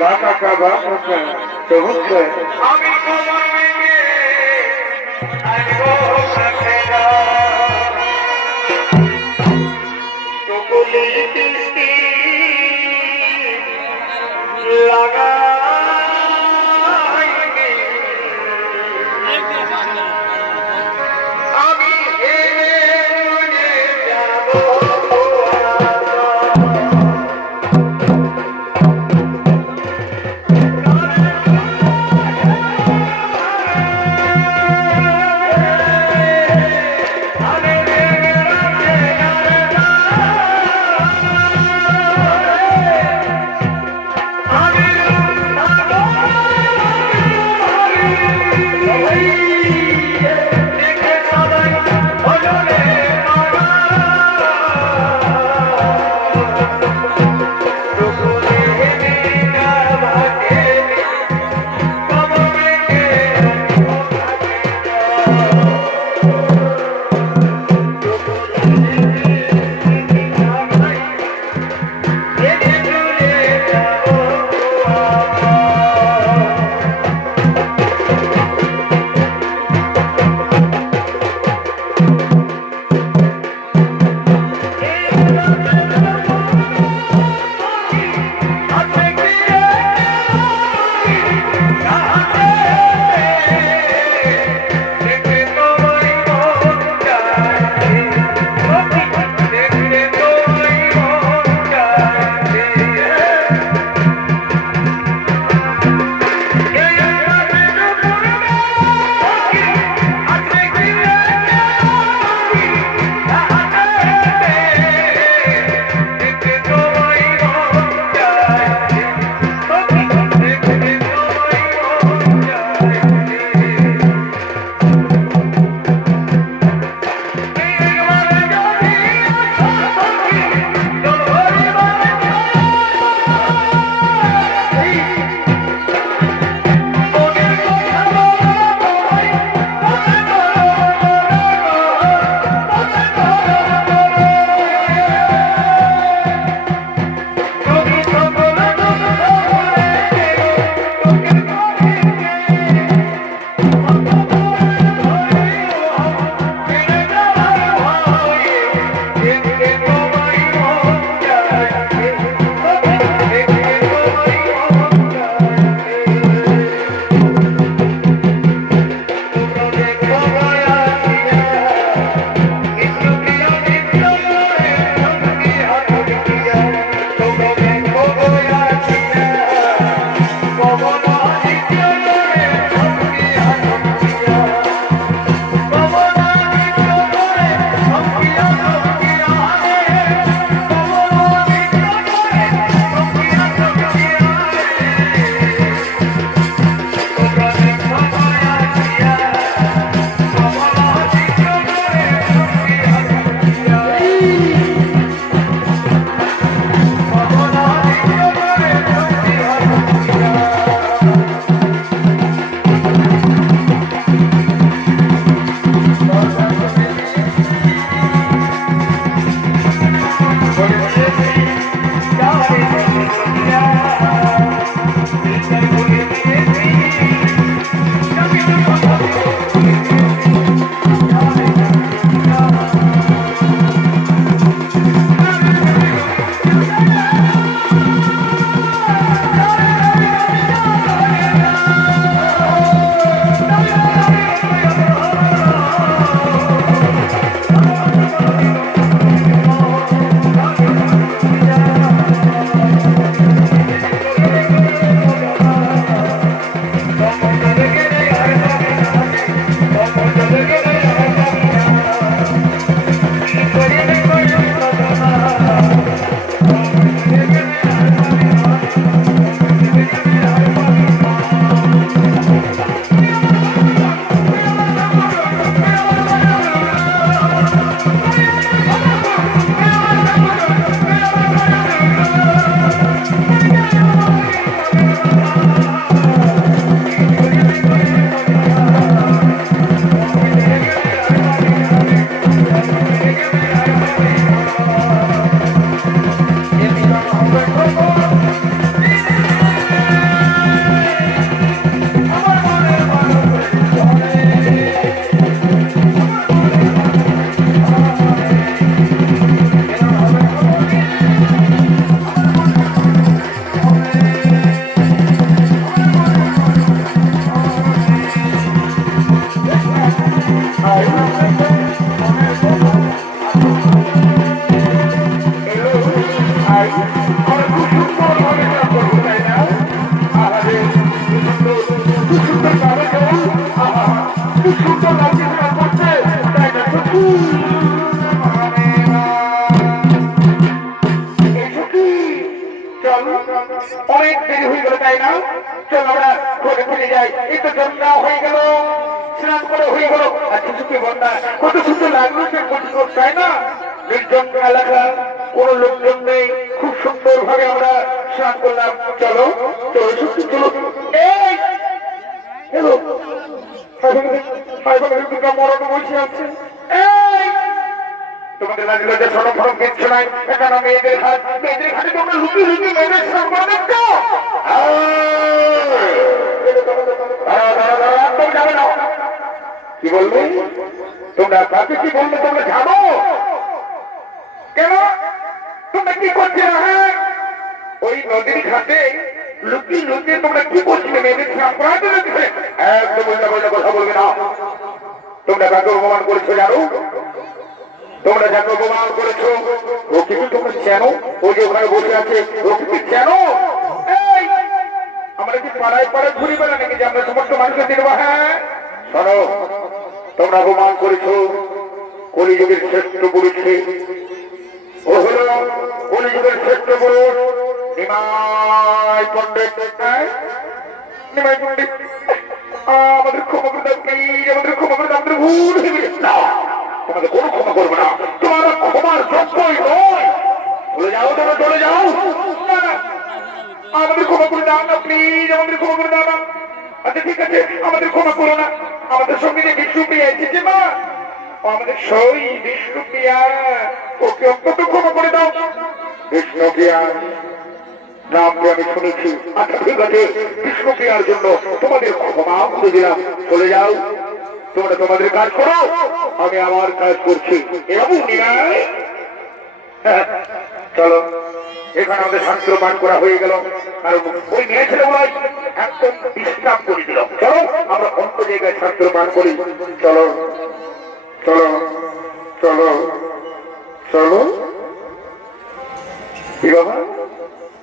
বাবা তো হচ্ছে। আমি তোমার অনেক দেরি হয়ে গেল না? চল তো জন্মা হয়ে গেল, স্নান সুন্দর তাই না? নির্জন এলাকা লোকজন নেই, খুব সুন্দর ভাবে আমরা স্নান করলাম। চলো চলো সত্যি চলো। তোমরা সম্মান যাবে কি বলবে তোমরা কাকে কি বললে তোমরা জানো? কেন? তোমরা কি করছ? হ্যাঁ? ওই নদীর ঘাটে লুকিয়ে লুকিয়ে তোমরা কি করছিলে? মেয়েদের করাতে যাচ্ছে একদম উল্টা পাল্টা কথা বলবে না। তোমরা কাকে অপমান করেছ জানো? তোমরা যাকে অপমান করেছ ও কিন্তু তোমরা চেনো? ও যে ওখানে বসে আছে ও কিন্তু চেনো আমরা কি পাড়ায় পাড়ায় ঘুরি বেড়া নাকি যে আমরা সমস্ত মানুষকে দিনবো হ্যাঁ? শোনো, তোমরা অপমান করেছ কলিযুগের শ্রেষ্ঠ পুরুষকে। ও হলো কলিযুগের শ্রেষ্ঠ পুরুষ নিমাই পণ্ডিত। হ্যাঁ? নিমাই পণ্ডিত। আমাদের ক্ষমা করে দাও প্লিজ আমাদের ক্ষমা করে দাও, আমাদের ভুল হয়ে গেছে। না, তোমাদের কোনো ক্ষমা করব না। তোমার ক্ষমার যোগ্যই নয়। চলে যাও, তোমরা চলে যাও। আমাদের ক্ষমা করে দাও না প্লিজ আমাদের ক্ষমা করে দাও না। আচ্ছা ঠিক আছে, আমাদের ক্ষমা করো না। আমাদের সঙ্গে যে বিষ্ণুপ্রিয়া এসেছে না ও আমাদের সই বিষ্ণুপ্রিয়া ওকে অন্তত ক্ষমা করে দাও। বিষ্ণুপ্রিয়া নামটি আমি শুনেছি। আচ্ছা ঠিক আছে বিষ্ণুপ্রিয়ার জন্য তোমাদের ক্ষমা করে চলে যাও। তোমরা তোমাদের কাজ করো। আমি আমার কাজ করছি। এরকম চলো, এখানে আমাদের শাস্ত্র পাঠ করা হয়ে গেল। কারণ ওই মেয়ে ছেলে গুলাই একদম বিশ্রাম করে চলো, আমরা অন্য জায়গায় শাস্ত্র পাঠ করি। চলো চলো চলো চলো। কি বাবা?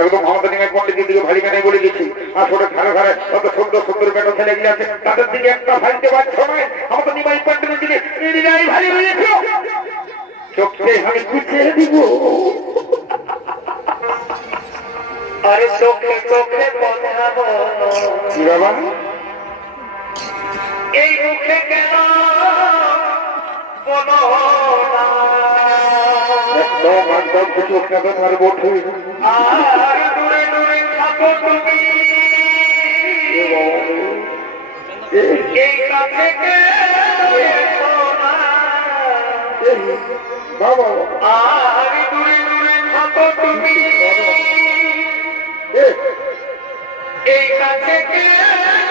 একদম আমাদের নিয়ে পণ্ডিতের দিকে ভারী মেনে বলে গেছি আসলে ধারে ধারে কত সুন্দর সুন্দর বেটো ছেলে গিয়ে আছে। তাদের দিকে একটা ভাইতে পারছ না আমাদের নিমাই পণ্ডিতের দিকে এদিকে ভারী রয়েছে চোখে আমি গুছিয়ে দিব। আরে চোখে চোখে কথা কি বাবা? এই মুখে কেন বলো না? একদম কিছু খাবে তার বটু বাবা। আর দূরে দূরে থাকো তুমি। এই কাছে কেন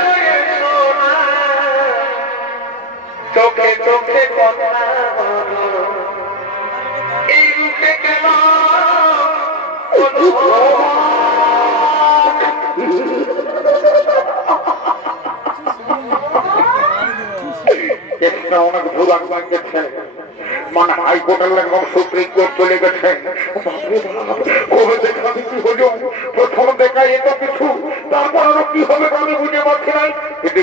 চোখে চোখে কথা বলো। কেন? অনেক ভুল আগুন গেছে মানে হাইকোর্টের একদম সুপ্রিম কোর্ট চলে গেছে কবে দেখা দেখা এত কিছু। তারপর কি হবে আমি বুঝে পারছি নাই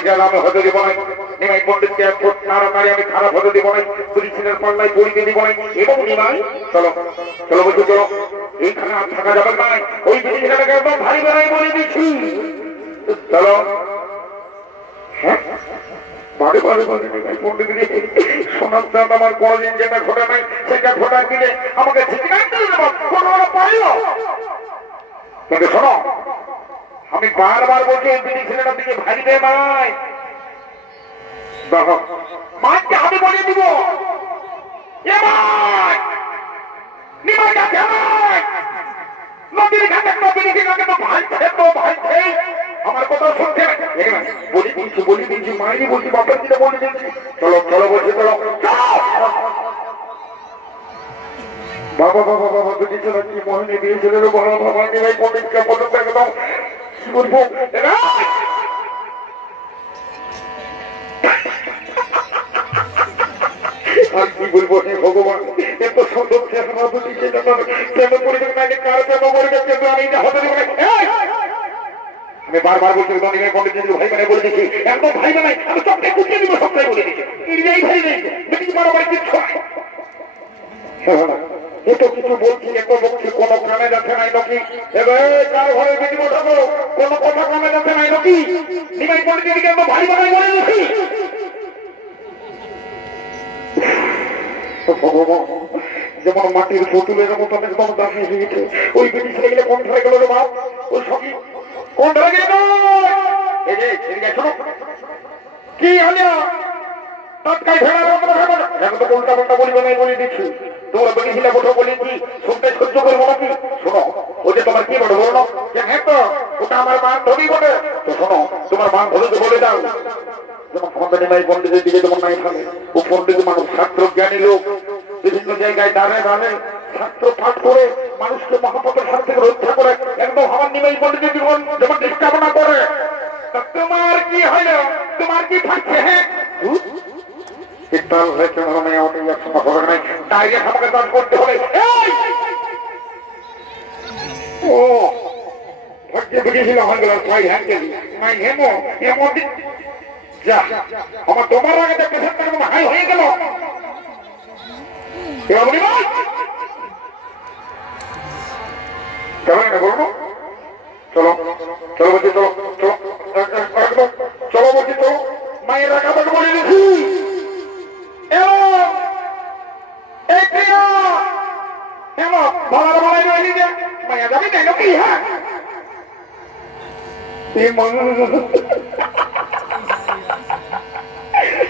গেল আমি হতে দিব নাই নিমাই পণ্ডিতকে তাড়াতাড়ি আমি খারাপ হতে দিব নাই পুলিশের পাল্লায় পড়িতে দিব নাই এবং নিমাই, চলো চলো বলছি চলো। এইখানে আর থাকা যাবে নাই ওই জিনিসটাকে একদম ভারী বেড়াই বলে দিচ্ছি। চলো। হ্যাঁ? যেটা ঘটে নাই সেটা ঘটা দিলে আমাকে শোনো, আমি বারবার বলছি, এই বিধি ছেলেটার দিকে ভারী দেয় দেখো মাকে আমি বলে দিব চলো চলো, বলছি, চলো। বাবা বাবা বাবা দুটি ছেলে কি মোহিনী দিয়েছিল রে বড় বাবা নিবাই পণ্ডিতকে পর্যন্ত একদম। কি বলব? আর বলব হে ভগবান, এত সুন্দর চেহারা দুটি কেন করে কার কেন করে আমি আমি বারবার বলছি ভাই মানে বলে দিচ্ছি ভাই বানাই আমি সবটাই কুটিয়ে দিব বলে দিচ্ছি ভাই কিছু বলছি, এত বলছি, কোনো কানে যাচ্ছে নাই নাকি? এবার কার ঘরে বেটি বসাবো? কোনো কথা কানে যাচ্ছে নাই নাকি? নিমাই পণ্ডিত ভাই বানাই বলে দিচ্ছি যেমন মাটির পুতুলের মতো একদম দাঁড়িয়ে হয়ে ওই বেটি ছেলে কোন ধরে গেল রে বাপ ওই সবই কোন ধরে গেল শোনো কি হলো তোমরা কি বলো না হ্যাঁ বান্ধবী বলে তো বলে দাও। যেমন ফন্ডানি ভাই পন্ডিতের দিকে যেমন নাই থাকে ও পন্ডিত মানুষ, ছাত্র জ্ঞানী লোক, বিভিন্ন জায়গায় দাঁড়ে দাঁড়ে ছাত্র পাঠ করে মানুষকে মহাপথের হাত থেকে রক্ষা করে, একদম আমার নিমাই পন্ডিতের জীবন যেমন নিষ্কামনা করে। তোমার কি হলো? তোমার কি থাকছে হ্যাঁ শীতকাল হয়েছে হয় আমাকে একসঙ্গে হবে নাই ডাইরেক্ট আমাকে দান করতে হবে! ও ভাগ্যে বেরিয়েছিল আমার গেল ছয় হ্যাঁ নাই হেমো, এমন আমার তোমার আগে থাকতে এরকম হাই হয়ে গেল। কেমন এটা বলো চলো চলো বলছি, চলো চলো চলো বলছি, চলো। মায়ের রাখা তোকে বলে দিচ্ছি ভালো ভালো রইলি যে, মায়া যাবি না নাকি হ্যাঁ?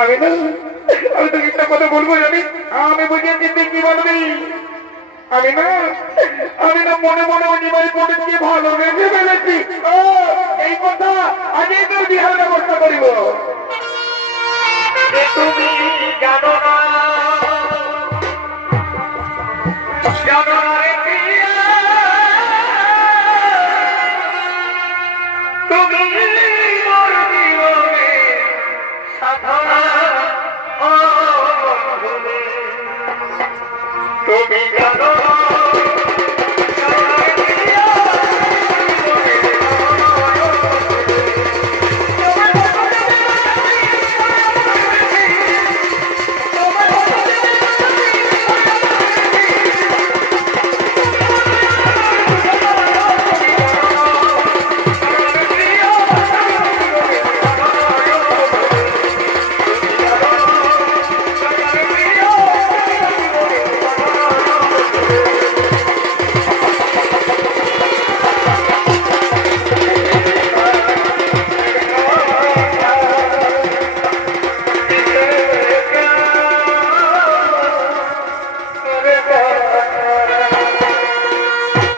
আমি না, আমি কথা বলব, জানি। আমি বুঝে চিনতে কি বলবি? আমি না আমি না মনে মনে অনিবাই পড়েছি ভালো বেঁচে ফেলেছি। এই কথা আজই তোর বিহার ব্যবস্থা করিব। তুমি জানো না, জানো baby.